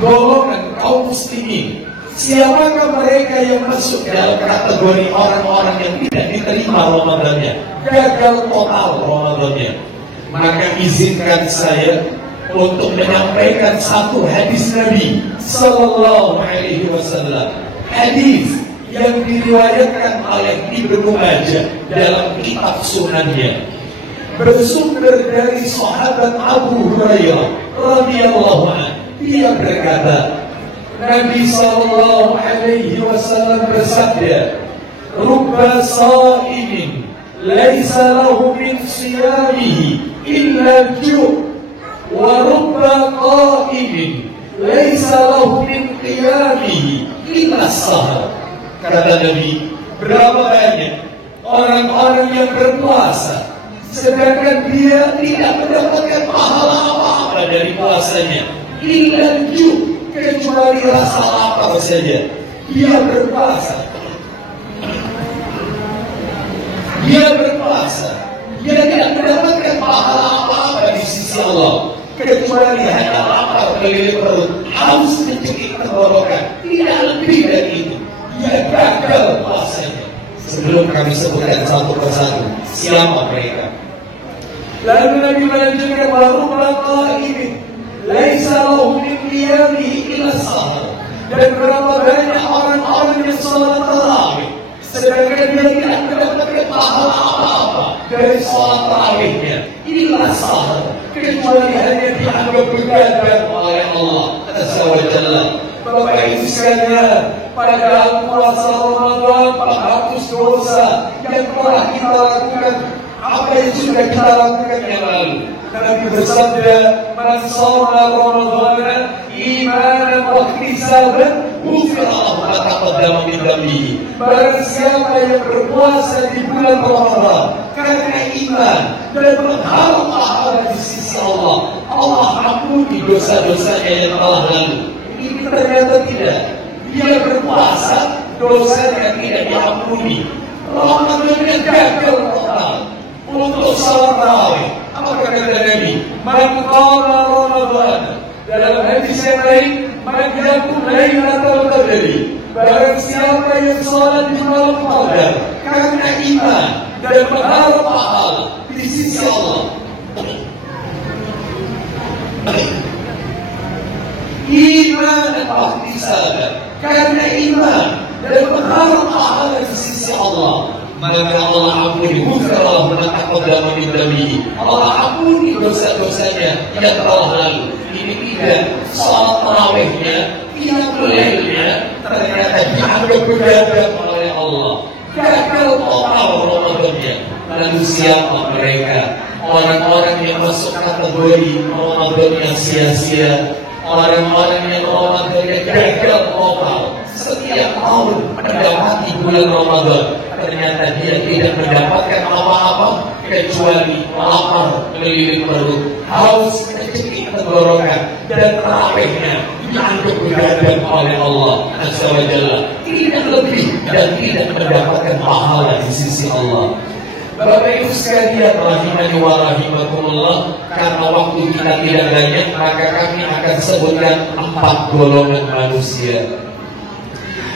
golongan kaum muslimin. Siapakah mereka yang masuk dalam kategori orang-orang yang tidak diterima Ramadannya, gagal total Ramadannya? Maka izinkan saya untuk menyampaikan satu hadis Nabi Sallallahu Alaihi Wasallam. Hadis yang diriwayatkan oleh Ibnu Majah dalam kitab Sunannya, bersumber dari sahabat Abu Hurairah radhiyallahu anhu. Dia berkata, Nabi Sallallahu Alaihi Wasallam bersabda, "Rubba sa'imin laisa lahu min siyamihi illa ju', wa rubba qa'imin laisa lahu min qiyamihi illa sahar." Kata Nabi, berapa banyak orang-orang yang berpuasa sedangkan dia tidak mendapatkan pahala apa-apa dari puasanya, illa ju', kecuali rasa lapar saja. Dia berpuasa, dia tidak mendapatkan pahala apa-apa di sisi Allah, kecuali hanya lapar melilit perut, haus mencekik tenggorokan, tidak lebih dari itu. Dia gagal puasanya. Sebelum kami sebutkan satu persatu siapa mereka, lalu Nabi melanjutkan, "Wa qa'imin laisa lahu min qiyamihi illa sahar." Dan berapa banyak orang-orang yang salat tarawih sedangkan dia tidak mendapatkan pahala apa-apa dari salat tarawihnya, illa sahar, kecuali hanya dianggap begadang oleh Allah Azza wa Jalla. Bapak Ibu sekalian, pada puasa Ramadan menghapus dosa yang telah kita lakukan, apa yang sudah kita lakukan yang lalu. Nabi bersabda, "Man shoma Ramadhana imanan wa ihtisaban, ghufira lahu ma taqaddama min dhanbihi." Barang siapa yang berpuasa di bulan Ramadan karena iman dan berharap pahala di sisi Allah, Allah ampuni dosa-dosanya yang telah lalu. Ini ternyata tidak. Dia berpuasa, dosanya tidak diampuni. Ramadannya gagal total. Untuk salat tarawih, apa kata Nabi? "Man qama Ramadan." Dalam hadis yang lain, "Man yaqum lailatul qadri." Barang siapa yang salat di malam Qadar karena iman dan berharap pahala di sisi Allah, iman dan ihtisaban, karena iman dan berharap pahala di sisi Allah, maka Allah ampuni, ghufrallahu ma taqaddama min dhanbihi. Allah ampuni dosa-dosanya yang telah lalu. Ini tidak salat tarawihnya, qiyamul lailnya ternyata dianggap begadang oleh Allah. Gagal total Ramadannya. Lalu siapa mereka? Orang-orang yang masuk kategori Ramadan yang sia-sia, orang-orang yang Ramadannya gagal total. Setiap tahun mendapati bulan Ramadan, ternyata dia tidak mendapatkan apa-apa kecuali lapar melilit perut, haus mencekik tenggorokan, dan tarawihnya dianggap begadang oleh Allah Azza wa Jalla, tidak lebih dan tidak mendapatkan pahala di sisi Allah. Bapak Ibu sekalian rahimani wa rahimakumullah, karena waktu kita tidak banyak, maka kami akan sebutkan 4 golongan manusia.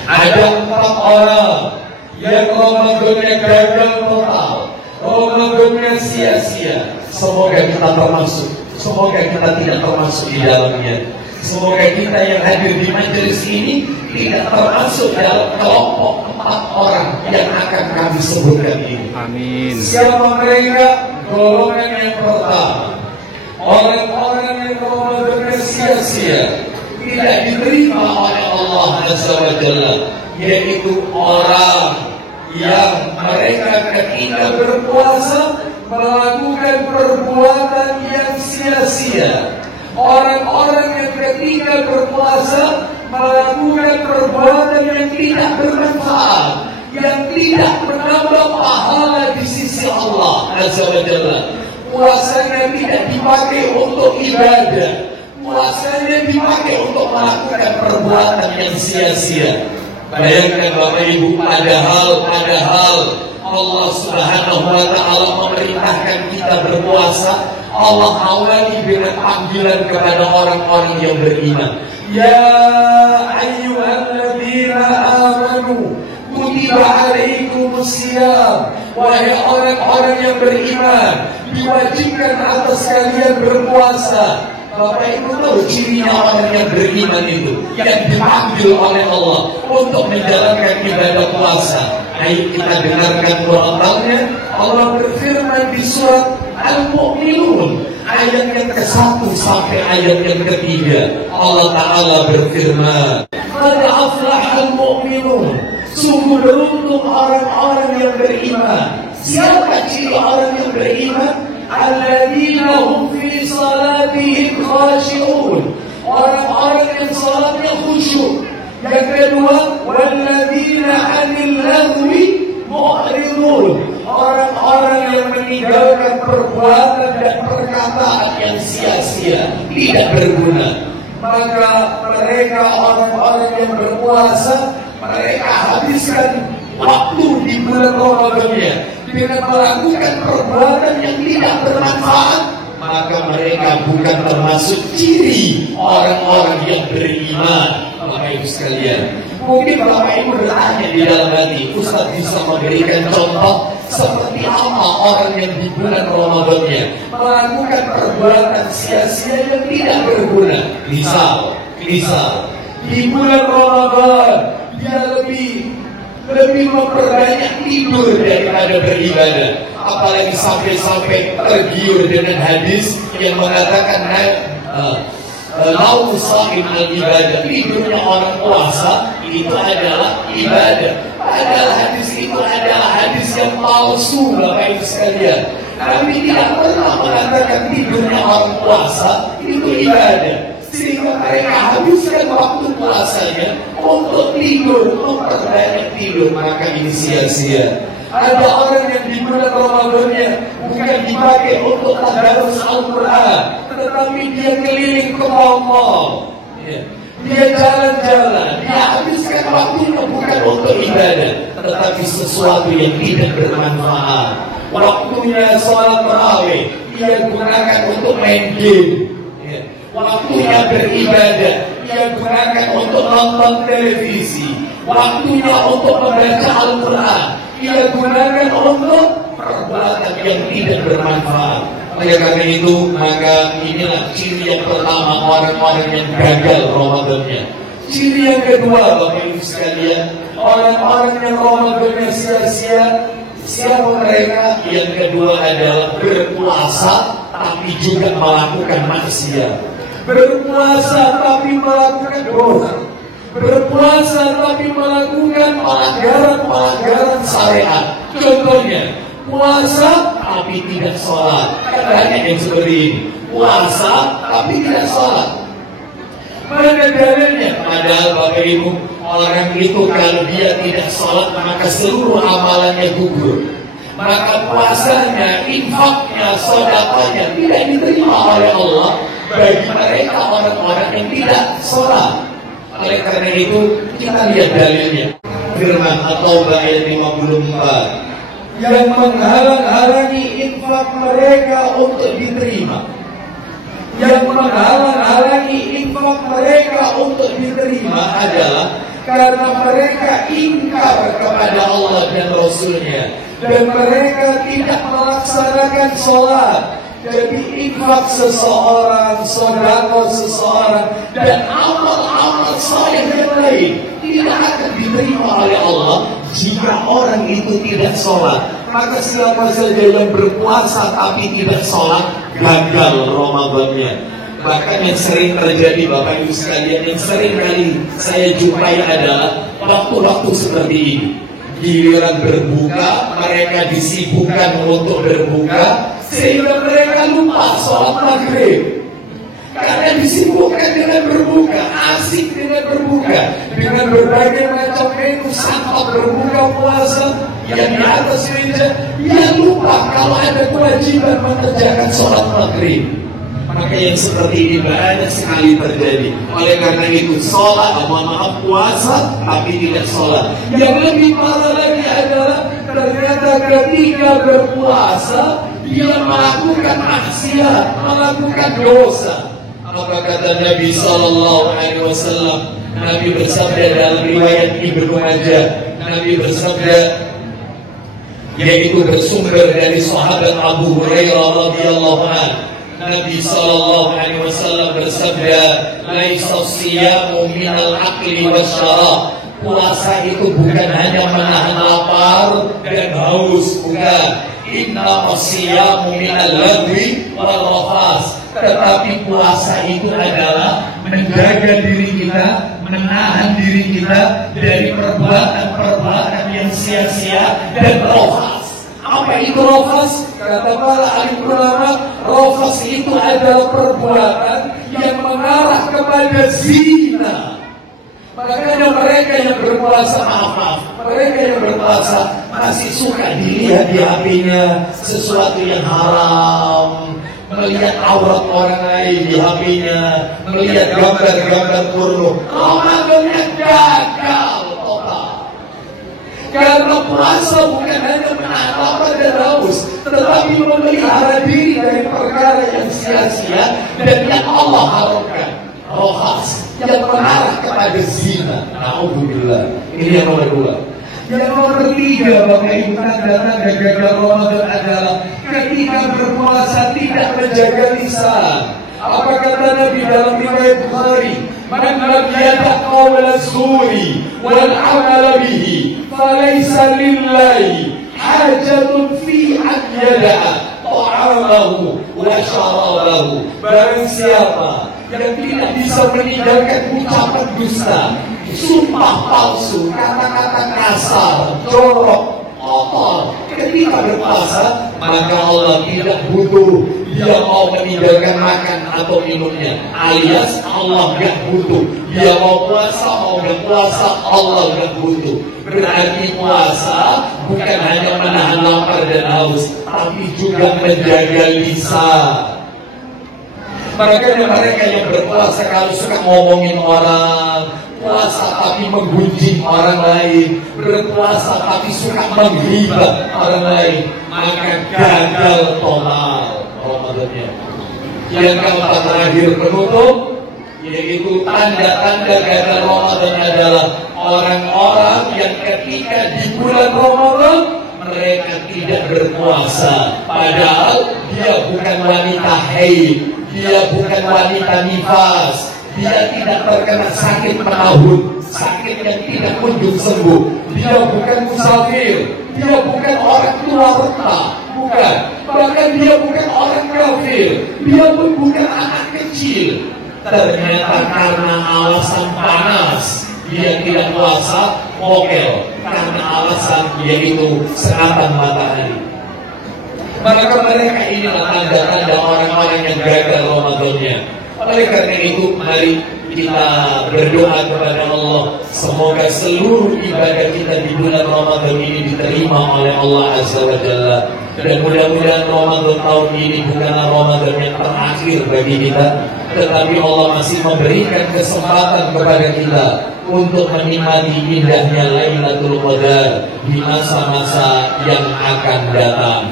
Ada 4 orang yang Ramadannya gagal total, Ramadannya sia-sia. Semoga kita termasuk, semoga kita tidak termasuk di dalamnya. Semoga kita yang hadir di majelis ini tidak termasuk dalam kelompok 4 orang yang akan kami sebutkan ini. Amin. Siapa mereka? Golongan yang pertama, orang-orang yang Ramadannya sia-sia, tidak diterima oleh Allah Azza wa Jalla, yaitu orang yang mereka ketika berpuasa melakukan perbuatan yang sia-sia. Orang-orang yang ketika berpuasa melakukan perbuatan yang tidak bermanfaat, yang tidak menambah pahala di sisi Allah Azza wa Jalla. Puasanya tidak dipakai untuk ibadah, puasanya dipakai untuk melakukan perbuatan yang sia-sia. Bayangkan Bapak Ibu, padahal Allah Subhanahu wa Ta'ala memerintahkan kita berpuasa. Allah awali dengan panggilan kepada orang-orang yang beriman. Ya ayyuhalladzina amanu kutiba alaikumusiyam, wahai orang-orang yang beriman, diwajibkan atas kalian berpuasa. Bapak Ibu tahu cirinya orang yang beriman itu, yang dipanggil oleh Allah untuk menjalankan ibadah puasa. Ayo kita dengarkan Qur'annya. Allah berfirman di surat Al-Mu'minun ayat yang ke-1 sampai ayat yang ke-3. Allah Ta'ala berfirman, qad aflahal mu'minun, sungguh beruntung orang-orang yang beriman. Siapa ciri orang yang beriman? Alladzina hum fi salatihim khashi'un, orang-orang yang salatnya khusyuk. Yang kedua, walladzina 'anil lahwi mu'ridun, orang-orang yang meninggalkan perbuatan dan perkataan yang sia-sia, tidak berguna. Maka mereka orang-orang yang berpuasa, mereka habiskan waktu di bulan Ramadannya dengan melakukan perbuatan yang tidak bermanfaat, maka mereka bukan termasuk ciri orang-orang yang beriman. Bapak Ibu sekalian, mungkin Bapak Ibu bertanya di dalam hati, Ustaz bisa memberikan contoh seperti apa orang yang di bulan Ramadannya melakukan perbuatan sia-sia yang tidak berguna. Misal di bulan Ramadan dia lebih memperbanyak tidur daripada beribadah. Apalagi sampai tergiur dengan hadis yang mengatakan lau sahib al-ibadah, tidurnya orang puasa itu adalah ibadah. Padahal hadis itu adalah hadis yang palsu, Bapak Ibu sekalian. Kami tidak pernah mengatakan tidurnya orang puasa itu ibadah, sehingga mereka habiskan waktu puasanya untuk tidur, memperbanyak tidur. Maka ini sia-sia. Ada orang yang di bulan Ramadannya bukan dipakai untuk tadarus Al-Quran, tetapi dia keliling ke mall, dia jalan-jalan, dia habiskan waktunya bukan untuk ibadah, tetapi sesuatu yang tidak bermanfaat. Waktunya sholat tarawih dia gunakan untuk main game, waktunya beribadah dia gunakan untuk nonton televisi, waktunya untuk membaca Al-Quran dia gunakan untuk perbuatan yang tidak bermanfaat. Oleh karena itu, maka inilah ciri yang pertama orang-orang yang gagal Ramadannya. Ciri yang kedua, Bapak Ibu sekalian, orang-orang yang Ramadannya sia-sia. Siapa mereka? Yang kedua adalah berpuasa tapi juga melakukan maksiat. Berpuasa tapi melakukan dosa. Berpuasa tapi melakukan pelanggaran syariat. Contohnya, puasa tapi tidak sholat. Banyak yang seperti ini. Puasa tapi tidak sholat. Mana dalilnya? Padahal Bapak Ibu, orang itu kalau dia tidak sholat maka seluruh amalannya gugur. Maka puasanya, infaknya, sedekahnya tidak diterima oleh Allah bagi mereka orang-orang yang tidak sholat. Oleh karena itu kita lihat dalilnya. Firman At-Taubah ayat 54 yang menghalang-halangi infak mereka untuk diterima. Yang menghalang-halangi infak mereka untuk diterima adalah karena mereka ingkar kepada Allah dan Rasulnya, dan mereka tidak melaksanakan sholat. Jadi infak seseorang, sedekah seseorang, dan amal-amal saleh yang lain tidak akan diterima oleh Allah jika orang itu tidak sholat. Maka siapa saja yang berpuasa tapi tidak sholat, gagal Ramadannya. Bahkan yang sering terjadi, Bapak Ibu sekalian, yang sering kali saya jumpai adalah waktu-waktu seperti ini. Giliran berbuka, mereka disibukkan untuk berbuka, sehingga mereka lupa sholat maghrib. Karena disibukkan dengan berbuka, asik dengan berbuka, dengan berbagai macam menu santap berbuka puasa yang di atas meja, dia lupa kalau ada kewajiban mengerjakan sholat maghrib. Maka yang seperti ini banyak sekali terjadi. Oleh karena itu, sholat, maaf puasa, tapi tidak sholat. Yang lebih parah lagi adalah ternyata ketika berpuasa dia melakukan maksiat, melakukan dosa. Apa kata Nabi Sallallahu Alaihi Wasallam? Nabi bersabda dalam riwayat Ibnu Majah. Nabi bersabda, yaitu bersumber dari sahabat Abu Hurairah radhiyallahu anhu. Nabi Sallallahu Alaihi Wasallam bersabda, "Laisa siyamu minal akli wasyarab." Puasa itu bukan hanya menahan lapar dan haus, bukan. Inna siyamu minal lagwi wal rafas. Tetapi puasa itu adalah menjaga diri kita, menahan diri kita dari perbuatan-perbuatan yang sia-sia dan rafas. Apa itu rafas? Kata para ahli ulama, rafas itu adalah perbuatan yang mengarah kepada zina. Makanya mereka yang berpuasa, mereka yang berpuasa masih suka dilihat di HP-nya sesuatu yang haram, melihat aurat orang lain di HP-nya, melihat gambar-gambar porno. Ramadannya gagal total. Karena puasa bukan hanya menahan lapar dan haus, tetapi memelihara diri dari perkara yang sia-sia dan yang Allah haramkan. Rohas yang mengarah kepada zina. Alhamdulillah. Ini yang nomor 2. Yang nomor 3, Bapak Ibu, tanda-tanda gagal Ramadan adalah ketika berpuasa tidak menjaga lisan. Apa kata Nabi dalam riwayat Bukhari? Man lam yada' qawla zuri wal 'amala bihi falaysa lillahi hajatun fi an yada'a ta'amahu wa syarabahu. Barang siapa yang tidak bisa meninggalkan ucapan dusta, sumpah palsu, kata-kata kasar, jorok, kotor ketika berpuasa, maka Allah tidak butuh dia mau meninggalkan makan atau minumnya, alias Allah gak butuh. Dia mau puasa mau gak puasa, Allah gak butuh. Berarti puasa bukan hanya menahan lapar dan haus, tapi juga menjaga lisan. Makanya mereka yang berpuasa kalau suka ngomongin orang, puasa tapi menggunjing orang lain, berpuasa tapi suka menghibah orang lain, maka gagal total Ramadannya. Yang keempat terakhir penutup, yaitu tanda-tanda gagal Ramadan adalah orang-orang yang ketika di bulan Ramadan mereka tidak berpuasa, padahal dia bukan wanita haid, dia bukan wanita nifas, dia tidak terkena sakit menahun, sakit yang tidak kunjung sembuh. Dia bukan musafir, dia bukan orang tua renta, bukan. Bahkan dia bukan orang kafir, dia pun bukan anak kecil. Ternyata karena alasan panas, dia tidak puasa, mokel. Karena alasan yaitu sekatan matahari. Maka mereka inilah tanda-tanda orang-orang yang gagal Ramadannya. Oleh karena itu, mari kita berdoa kepada Allah, semoga seluruh ibadah kita di bulan Ramadan ini diterima oleh Allah Azza wa Jalla. Dan mudah-mudahan Ramadan tahun ini bukanlah Ramadan yang terakhir bagi kita, tetapi Allah masih memberikan kesempatan kepada kita untuk menikmati indahnya Lailatul Qadar di masa-masa yang akan datang.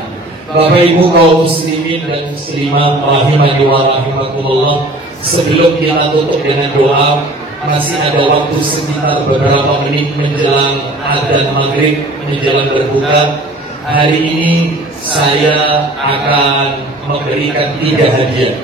Bapak Ibu kaum muslimin dan muslimat rahimani wa rahimakumullah, sebelum kita tutup dengan doa, masih ada waktu sekitar beberapa menit menjelang adzan maghrib, menjelang berbuka. Hari ini saya akan memberikan 3 hadiah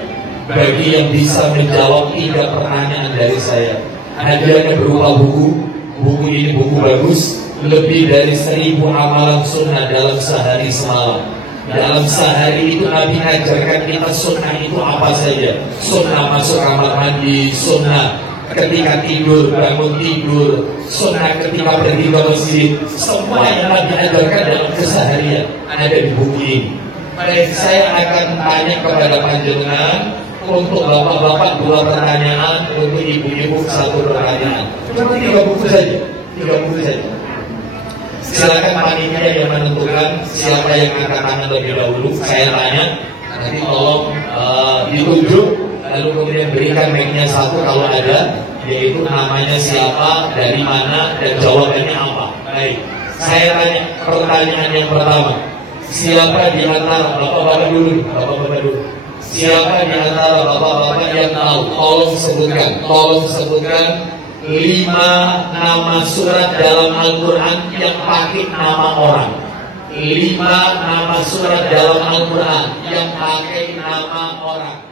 bagi yang bisa menjawab 3 pertanyaan dari saya. Hadiahnya berupa buku. Buku ini buku bagus, lebih dari 1000 amalan sunnah dalam sehari semalam. Dalam sehari itu Nabi mengajarkan kita sunnah itu apa saja. Sunnah masuk kamar mandi, sunnah ketika tidur, bangun tidur, sunnah ketika pergi ke masjid. Semua yang Nabi ajarkan dalam keseharian ada di buku ini. Baik, saya akan tanya kepada panjenengan, untuk bapak-bapak 2 pertanyaan, untuk ibu-ibu 1 pertanyaan. Cuma 3 buku saja, 3 buku saja. Silakan panitia yang menentukan siapa yang angkat tangan lebih dahulu. Saya tanya, nanti tolong ditunjuk, lalu kemudian berikan mic-nya 1 kalau ada, yaitu namanya siapa, dari mana, dan jawabannya apa. Baik, saya tanya pertanyaan yang pertama. Siapa di antara bapak-bapak dulu? Bapak-bapak dulu. Siapa di antara bapak-bapak yang tahu? Tolong sebutkan 5 nama surat dalam Al-Quran yang pakai nama orang. 5 nama surat dalam Al-Quran yang pakai nama orang.